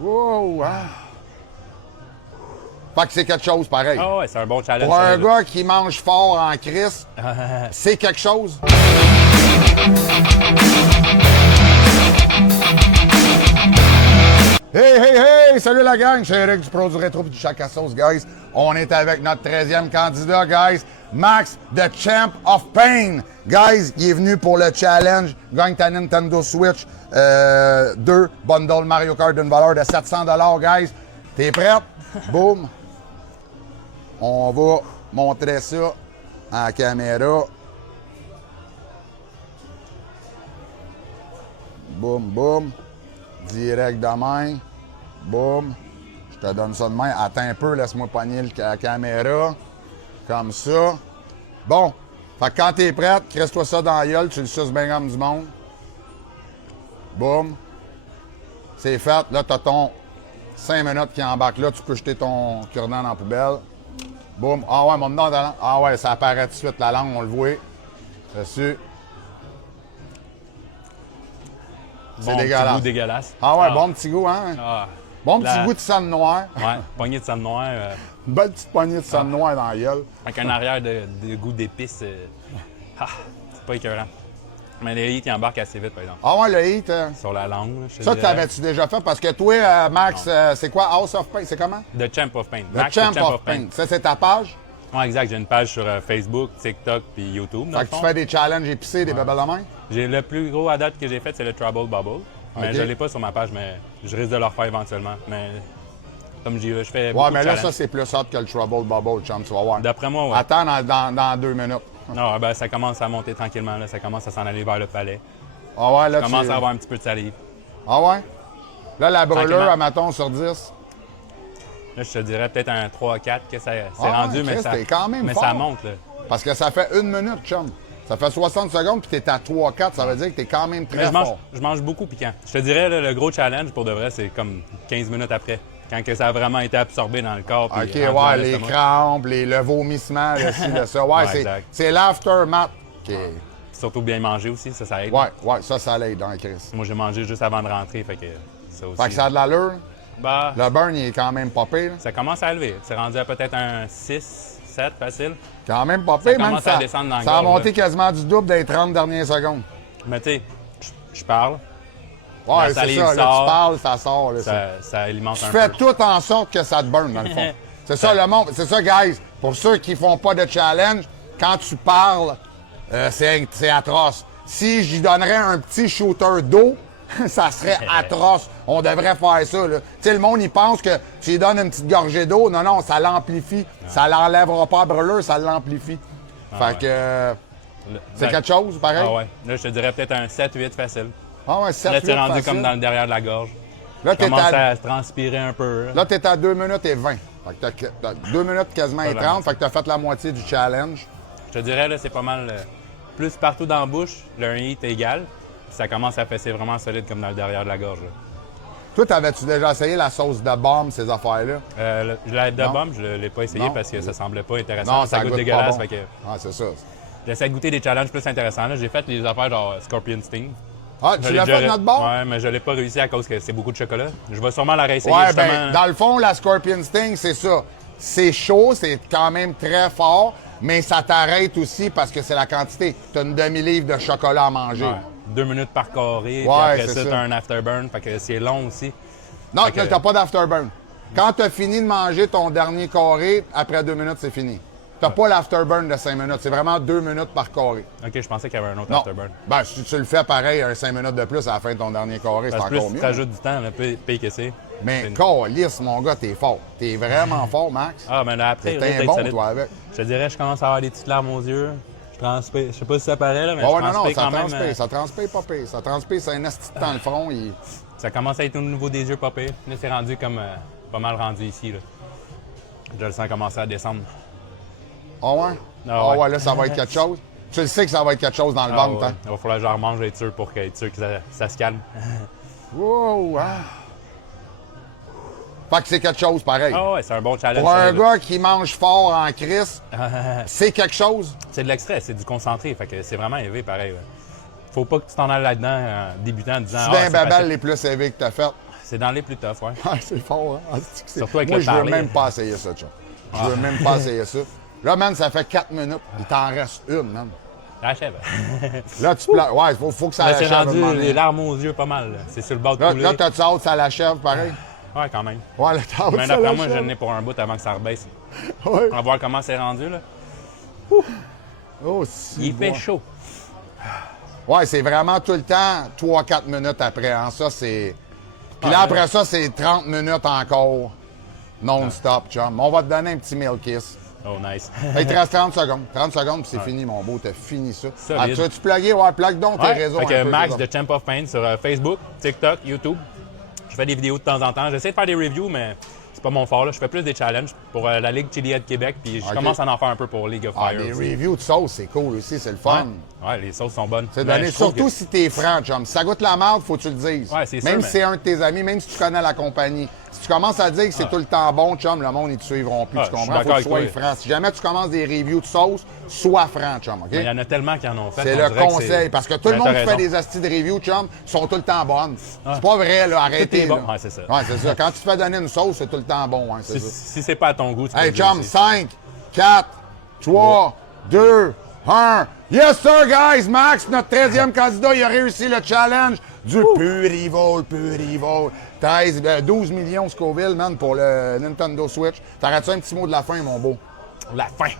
Wow, hein? Fait que c'est quelque chose pareil. Ah ouais, c'est un bon challenge. Pour un gars qui mange fort en crise, c'est quelque chose. Hey, hey, hey! Salut la gang! C'est Eric du Pro du Rétro et du Chac à Sauce, guys. On est avec notre 13e candidat, guys. Max, the Champ of Pain. Guys, il est venu pour le challenge. Gagne ta Nintendo Switch 2 bundle Mario Kart d'une valeur de 700 $, guys. T'es prête? Boum! On va montrer ça en caméra. Boum, boum. Direct de main. Boum. Je te donne ça de main. Attends un peu, laisse-moi pogner la caméra. Comme ça. Bon. Fait que quand t'es prête, crisse-toi ça dans la gueule, tu le suces bien comme du monde. Boum. C'est fait. Là, t'as ton 5 minutes qui embarque là. Tu peux jeter ton cure-dent dans la poubelle. Boum. Ah ouais, mon nom dans. Ah ouais, ça apparaît tout de suite la langue, on le voit. Dessus. C'est bon dégueulasse. Petit goût dégueulasse. Ah ouais, bon petit goût, hein? Ah. Bon petit goût de sang noir. Ouais, poignée de sang noir. Une belle petite poignée de sang noir dans la gueule. Avec un arrière de goût d'épices. C'est pas écœurant. Mais les hits, ils embarquent assez vite, par exemple. Ah ouais, le hit. Sur la langue, je te Ça, dirais. t'avais-tu déjà fait? Parce que toi, Max, c'est quoi House of Pain? C'est comment? The Champ of Pain. The Max, Champ of Pain. Ça, c'est ta page? Ouais, exact. J'ai une page sur Facebook, TikTok puis YouTube. Fait que tu fais des challenges épicés, des bébés de main? J'ai le plus gros à date que j'ai fait, c'est le Trouble Bubble. Mais Ok. je l'ai pas sur ma page, mais je risque de le refaire éventuellement. Mais comme je fais Ouais, beaucoup mais de là, challenges. ça, c'est plus hot que le Trouble Bubble, chum, tu vas voir. D'après moi, ouais. Attends dans 2 minutes. Non, ben, ça commence à monter tranquillement. Là. Ça commence à s'en aller vers le palais. Ah ouais, là, Ça commence à avoir un petit peu de salive. Ah ouais? Là, la brûlure, Tranquillement. admettons, sur 10. Là, je te dirais peut-être un 3-4 que c'est Ah, rendu, mais, Christ, ça, t'es quand même mais fort. ça monte. Là. Parce que ça fait 1 minute, chum. Ça fait 60 secondes, puis t'es à 3-4. Ça veut dire que t'es quand même Mais très fort. je mange beaucoup piquant. Je te dirais, là, le gros challenge, pour de vrai, c'est comme 15 minutes après. Quand que ça a vraiment été absorbé dans le corps. puis OK, rendu dans ouais, les l'estomac. crampes, le vomissement, le ci, le ça. Ouais, Ouais, exact. c'est l'aftermath. OK. Surtout bien manger aussi, ça aide. Ouais, ça l'aide dans Chris. Moi, j'ai mangé juste avant de rentrer, fait que ça aussi. Fait que ça a de l'allure. Bah, Le burn, il est quand même pas pire. ça commence à lever. C'est rendu à peut-être un 6, 7 facile. Quand même pas pire, même commence à descendre dans la ça a gorge, monté quasiment du double des 30 dernières secondes. Mais tu sais, je parle, Ouais, La c'est salive ça. Là, sort. tu parles, ça sort. Là, ça alimente Tu un fais peu. tout en sorte que ça te burn, dans le fond. C'est ça, le monde. C'est ça, guys. Pour ceux qui font pas de challenge, quand tu parles, c'est atroce. Si j'y donnerais un petit shooter d'eau, ça serait atroce. On devrait faire ça. Tu sais, le monde, il pense que tu lui donnes une petite gorgée d'eau. Non, non, ça l'amplifie. Ça l'enlèvera pas à brûleur, ça l'amplifie. Fait que c'est quelque chose, pareil. Ah ouais. Là, je te dirais peut-être un 7-8 facile. Ah ouais, 7 Là, tu es rendu facile. comme dans le derrière de la gorge. Là, Je t'es commence à, à transpirer un peu. là, t'es à 2 minutes et 20. Fait que t'as 2 minutes quasiment et Pas 30. mal. Fait que t'as fait la moitié du challenge. Je te dirais, là, c'est pas mal plus partout dans la bouche, le heat est égal. Ça commence à fesser vraiment solide comme dans le derrière de la gorge. Là. Toi, t'avais-tu déjà essayé la sauce de bombe, ces affaires-là? La de Non. bombe, je l'ai pas essayé Non. parce que ça semblait pas intéressant. Non, ça goûte dégueulasse. pas Fait bon. que Ah, c'est ça. j'essaie de goûter des challenges plus intéressants. là. J'ai fait les affaires genre Scorpion Sting. Ah, Je tu l'ai l'as déjà fait de notre bord? Ouais, mais je l'ai pas réussi à cause que c'est beaucoup de chocolat. Je vais sûrement la réessayer Ouais, justement. ben, dans le fond, la Scorpion Sting, c'est ça. C'est chaud, c'est quand même très fort, mais ça t'arrête aussi parce que c'est la quantité. T'as une demi-livre de chocolat à manger. Ouais, 2 minutes par carré, puis Ouais, après c'est ça, ça. t'as un afterburn, fait que c'est long aussi. Non, Fait que- t'as pas d'afterburn. Quand t'as fini de manger ton dernier carré, après 2 minutes, c'est fini. T'as pas l'afterburn de 5 minutes. C'est vraiment 2 minutes par carré. Ok, je pensais qu'il y avait un autre Non. afterburn. Ben, si tu le fais pareil, un 5 minutes de plus à la fin de ton dernier carré, c'est Parce que plus encore tu mieux. rajoutes du temps, là, plus que c'est. Mais câlisse, mon gars, t'es fort. T'es vraiment fort, Max. Ah, mais là, après, il T'es risque un d'être bon, solide. toi, avec. Je te dirais, je commence à avoir des petites larmes aux yeux. Je transpire. Je sais pas si ça paraît, là, mais Ouais, je non, non, transpire ça quand même. transpire, ça transpire pas pire. Ça transpire, c'est un esti dans le front. Ça commence à être au niveau des yeux pas pire. Là, c'est rendu comme pas mal rendu ici. Là. Je le sens commencer à descendre. Ah ouais? Ah Ah ouais. ouais, là, ça va être quelque chose. Tu le sais que ça va être quelque chose dans le Ah, ventre, ouais. hein? Il va falloir que je remange être sûr pour être sûr que ça se calme. Wow, ah. Fait que c'est quelque chose pareil. Ah ouais, c'est un bon challenge. Pour un ça, là. gars qui mange fort en crise, c'est quelque chose. C'est de l'extrait, c'est du concentré, fait que c'est vraiment élevé pareil. Là. Faut pas que tu t'en ailles là-dedans en débutant en disant C'est ah, d'un c'est babel facile. les plus élevés que t'as fait. C'est dans les plus toughs, ouais. Ah, c'est fort, hein? Ah, c'est- Surtout avec Moi, le je veux parler. même pas essayer ça, chum. Je veux même pas essayer ça. Là, man, ça fait 4 minutes. Il t'en reste une, man. Achève. Là, tu plaques. Ouais, faut que ça Là, c'est l'achève. rendu un moment les donné. larmes aux yeux pas mal. Là. C'est sur le bord de Là, couler. là t'as-tu hâte, ça l'achève, pareil? Ouais, quand même. Ouais, là, t'as hâte, Mais ça d'après moi, je l'achève. n'ai pour un bout avant que ça rebaisse. Ouais. On va voir comment c'est rendu, là. Oh, si. Il fait bon. chaud. Ouais, c'est vraiment tout le temps 3-4 minutes après. Hein. Ça, c'est. Puis là, Ah, après ça, c'est 30 minutes encore. Non-stop, chum. On va te donner un petit meal kiss. Oh, nice. Il te reste 30 secondes. 30 secondes, puis c'est fini, mon beau. T'as fini ça. Solide. Ah, tu veux-tu plugger? Ouais, plug donc tes Ouais, réseaux. fait que un peu, Max c'est de Champ of Pain sur Facebook, TikTok, YouTube. Je fais des vidéos de temps en temps. J'essaie de faire des reviews, mais c'est pas mon fort. Là. Je fais plus des challenges pour la Ligue Chili de Québec, puis je Ok. commence à en faire un peu pour League of Ah, Fire. des aussi. reviews de sauce, c'est cool aussi, c'est le fun. Ouais, les sauces sont bonnes. C'est Mais donné, je trouve surtout que- si t'es franc, chum. Si ça goûte la merde, faut que tu le dises. Ouais, c'est même sûr, si c'est un de tes amis, même si tu connais la compagnie. Si tu commences à dire que c'est tout le temps bon, chum, le monde, ils te suivront plus. Ah, tu je suis comprends? Faut d'accord que tu sois avec toi. franc. Si jamais tu commences des reviews de sauce, sois franc, chum, OK? Mais il y en a tellement qui en ont fait. C'est on le dirait que conseil. c'est- Parce que tout le Mais monde t'as qui fait raison. des astis de reviews, chum, sont tout le temps bonnes. C'est pas vrai, là. Arrêtez. est bon. là. Ouais, c'est ça. Ouais, c'est ça. Quand tu te fais donner une sauce, c'est tout le temps bon, hein, c'est Si, ça. si c'est pas à ton goût, tu peux Hey, le dire chum, aussi. 5, 4, 3, 2, 1. Yes, sir, guys! Max, notre 13e candidat, il a réussi le challenge du Pur Evil, Pur Evil. 12 millions Scoville, man, pour le Nintendo Switch. T'arrêtes ça un petit mot de la fin, mon beau? La fin.